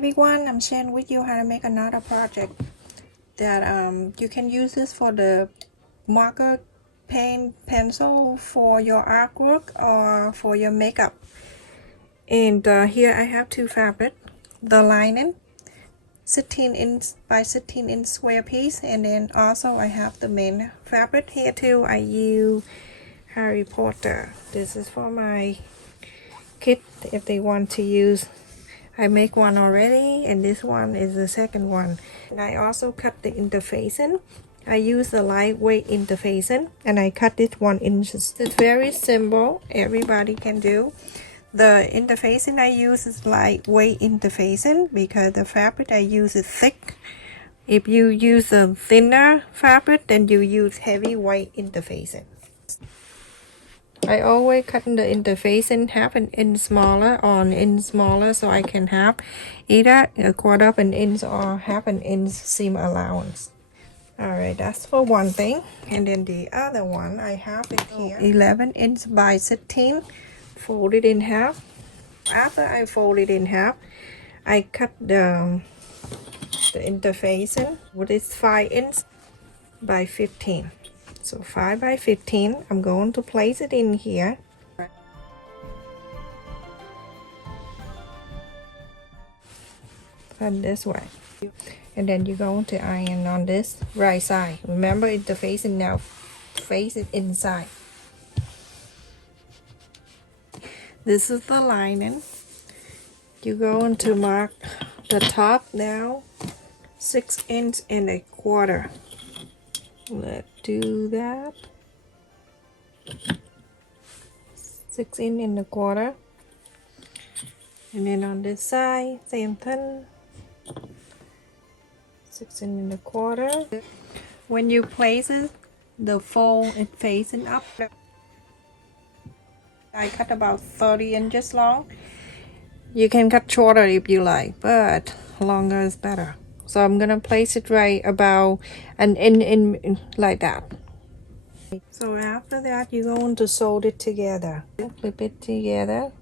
everyone, I'm sharing with you how to make another project that you can use this for the marker, pen, pencil for your artwork or for your makeup. And here I have two fabric, the lining 16" by 16" square piece, and then also I have the main fabric here too. I use Harry Potter. This is for my kid if they want to use. I make one already, and this one is the second one. And I also cut the interfacing. I use the lightweight interfacing, and I cut it 1 inch. It's very simple, everybody can do. The interfacing I use is lightweight interfacing because the fabric I use is thick. If you use a thinner fabric, then you use heavy weight interfacing. I always cut the interfacing half an inch smaller or an inch smaller, so I can have either a 1/4 of an inch or half an inch seam allowance. Alright, that's for one thing. And then the other one, I have it here 11" by 16, folded in half. After I fold it in half, I cut the interfacing, which is 5" by 15. So 5 by 15, I'm going to place it in here. And this way. And then you're going to iron on this right side. Remember, interfacing now, face it inside. This is the lining. You're going to mark the top now 6" and 1/4. Let's do that. 6" and 1/4. And then on this side, same thing. 6" and 1/4. When you place it, the fold is facing up. I cut about 30 inches long. You can cut shorter if you like, but longer is better. So I'm gonna place it right about an inch in like that. So after that, you're going to sew it together. Clip it together.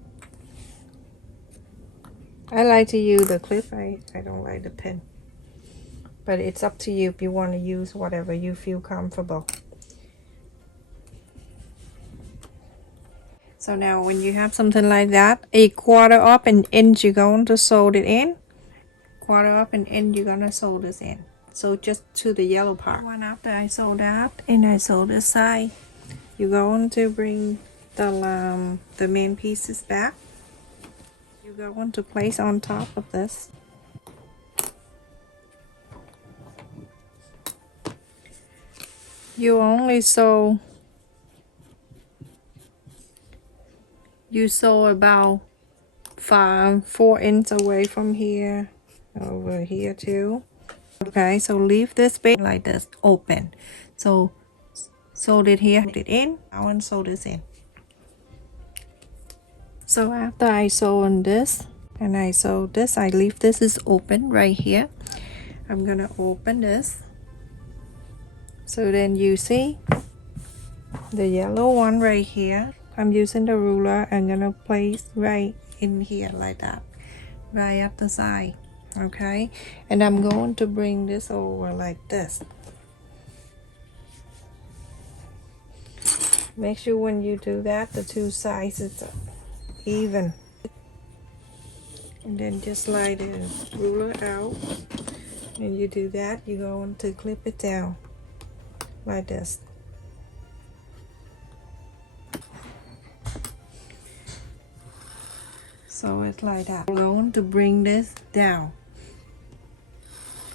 I like to use the clip. I don't like the pin. But it's up to you if you want to use whatever you feel comfortable. So now when you have something like that, 1/4 of an inch, you're going to sew it in. 1/4 of an inch, you're gonna sew this in. So just to the yellow part. One after I sew that, and I sew this side, you're going to bring the main pieces back. You're going to place on top of this. You only sew. You sew about 4 inches away from here. Over here too. Okay, so leave this bit like this open. So sew it here, put it in, and sew this in. So after I sew on this and I sew this, I leave this is open right here. I'm gonna open this. So then you see the yellow one right here. I'm using the ruler. I'm gonna place right in here like that, right at the side. Okay, and I'm going to bring this over like this. Make sure when you do that, the two sides is even. And then just slide the ruler out. When you do that, you're going to clip it down like this. So it's like that. We're going to bring this down.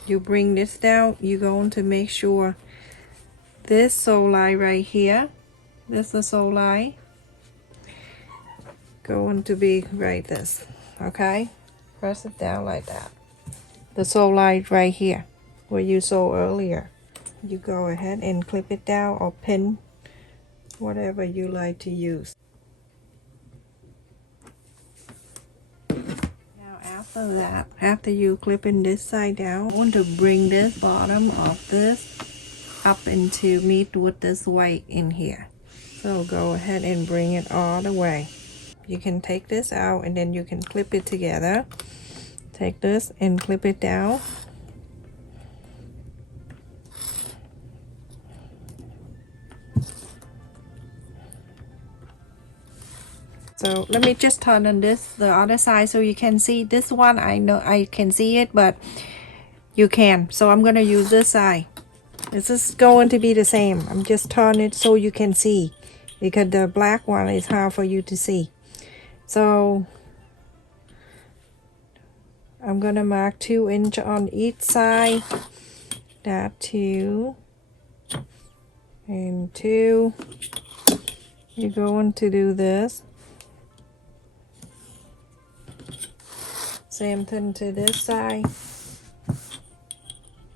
You bring this down, you're going to make sure this sew line right here, this is the sew line, going to be right this. Okay, press it down like that. The sew line right here where you sew earlier. You go ahead and clip it down or pin, whatever you like to use. After that, after you clipping this side down, I want to bring this bottom of this up into meet with this white in here. So go ahead and bring it all the way. You can take this out and then you can clip it together. take this and clip it down. So let me just turn on this the other side so you can see this one. I know I can see it, but you can. So I'm gonna use this side. This is going to be the same. I'm just turning it so you can see, because the black one is hard for you to see. So I'm gonna mark 2 inches on each side. That 2 and 2. You're going to do this. Same thing to this side.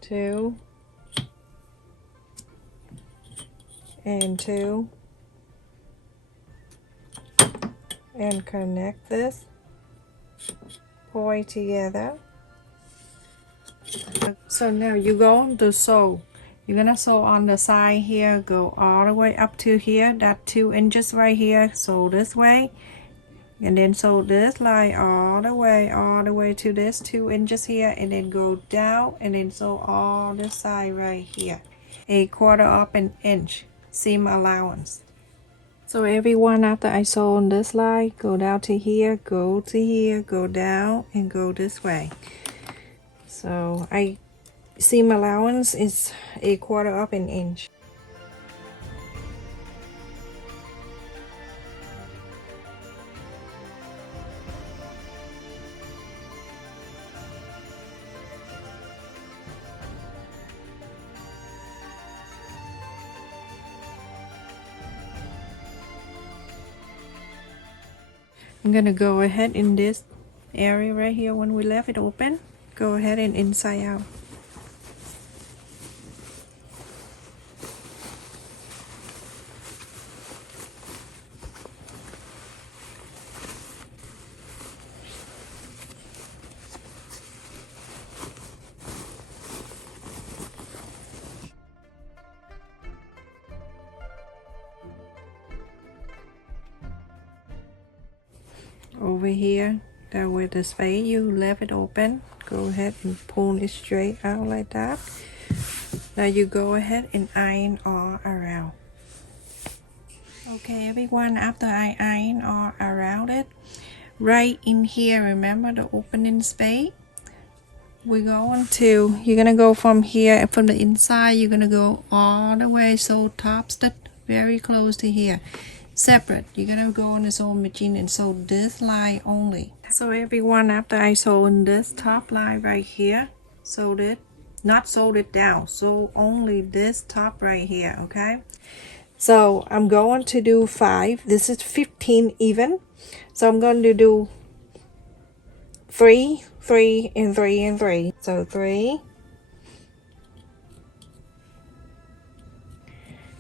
2 and 2, and connect this point together. So now you go to sew. You're gonna sew on the side here, go all the way up to here, that 2 inches right here. Sew this way, and then sew this line all the way to this 2 inches here, and then go down and then sew all this side right here, 1/4 of an inch seam allowance. So everyone, after I sew on this line, go down to here, go to here, go down and go this way. So seam allowance is 1/4 of an inch. I'm gonna go ahead in this area right here when we left it open, go ahead and inside out. Over here, that where the space you left it open, go ahead and pull it straight out like that. Now you go ahead and iron all around. Okay everyone, after I iron all around it, right in here, remember the opening space, you're gonna go from here, from the inside, you're gonna go all the way, so top stitch very close to here. Separate, you're gonna go on the sewing machine and sew this line only. So everyone, after I sew in this top line right here, sewed it, not sewed it down, sew only this top right here, okay? So I'm going to do 5. This is 15 even, so I'm going to do 3, 3 and 3 and 3. So 3.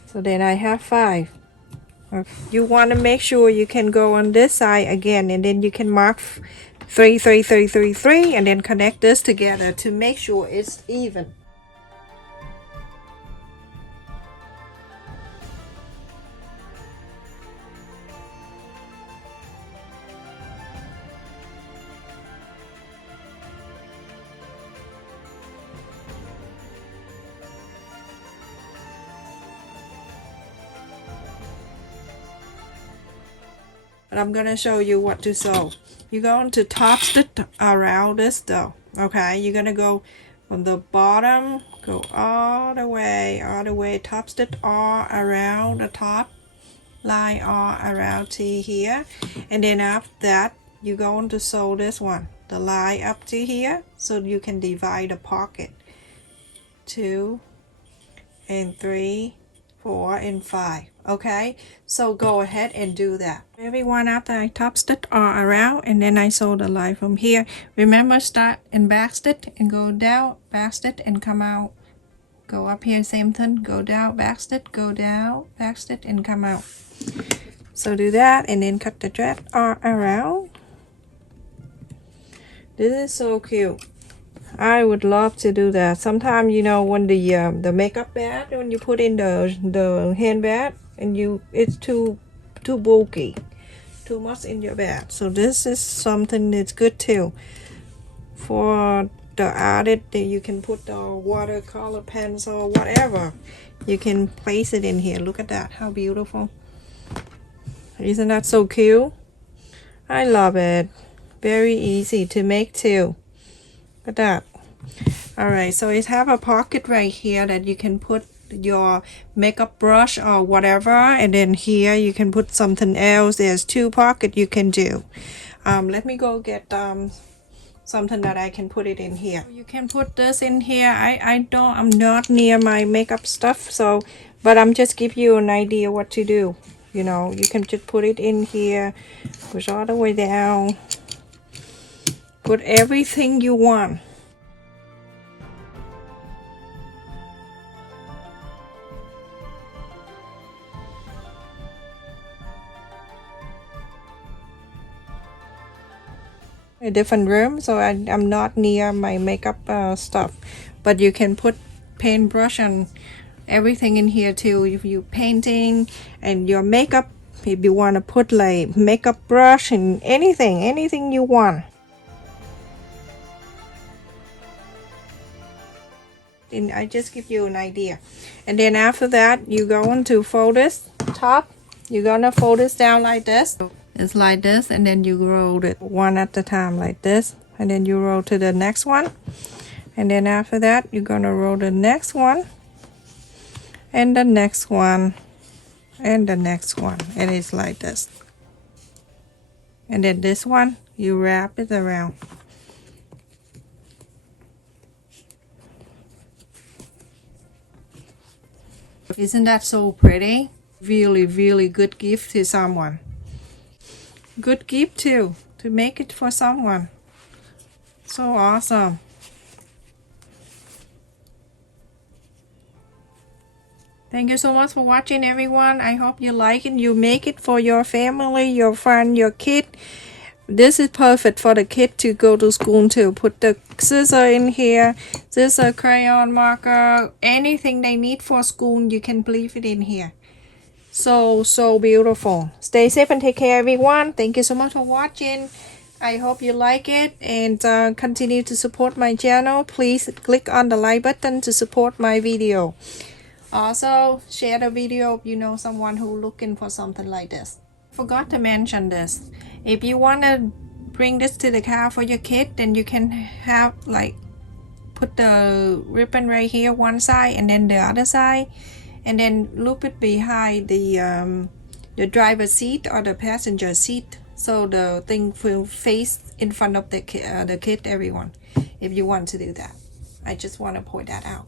So then I have 5. You want to make sure you can go on this side again, and then you can mark 3, 3, 3, 3, 3, and then connect this together to make sure it's even. But I'm gonna show you what to sew. You're going to top stitch around this though, okay? You're gonna go from the bottom, go all the way, top stitch all around the top line, all around to here, and then after that you're going to sew this one, the line up to here, so you can divide the pocket. 2 and 3, 4 and 5. Okay, so go ahead and do that. Everyone, after I top stitch all around, and then I sew the line from here. Remember, start in back stitch and go down, back stitch and come out. Go up here, same thing, go down, back stitch, go down, back stitch and come out. So do that, and then cut the thread all around. This is so cute. I would love to do that. Sometimes, you know, when the makeup bag, when you put in the handbag, and it's too bulky, too much in your bag. So this is something that's good too for the artist. You can put the watercolor pencil, whatever. You can place it in here. Look at that, how beautiful. Isn't that so cute? I love it. Very easy to make too. Look at that. Alright, so it have a pocket right here that you can put your makeup brush or whatever, and then here you can put something else. There's 2 pockets you can do. Let me go get something that I can put it in here. You can put this in here. I'm not near my makeup stuff, so but I'm just give you an idea what to do. You know, you can just put it in here, push all the way down, put everything you want. A different room, so I'm not near my makeup stuff, but you can put paintbrush and everything in here too. If you painting and your makeup, if you want to put like makeup brush and anything you want. And I just give you an idea. And then after that, you go into fold this top. You're gonna fold this down like this. It's like this, and then you roll it one at a time like this, and then you roll to the next one, and then after that you're gonna roll the next one and the next one and the next one, and it's like this. And then this one you wrap it around. Isn't that so pretty? Really good gift to someone. Good gift too, to make it for someone. So awesome. Thank you so much for watching, everyone. I hope you like it. You make it for your family, your friend, your kid. This is perfect for the kid to go to school too. Put the scissor in here, scissor, crayon, marker, anything they need for school, you can leave it in here. So beautiful. Stay safe and take care, everyone. Thank you so much for watching. I hope you like it, and continue to support my channel. Please click on the like button to support my video. Also share the video if you know someone who looking for something like this. Forgot to mention this. If you want to bring this to the car for your kid, then you can have like put the ribbon right here one side and then the other side, and then loop it behind the driver's seat or the passenger seat, so the thing will face in front of the kid, everyone, if you want to do that. I just want to point that out.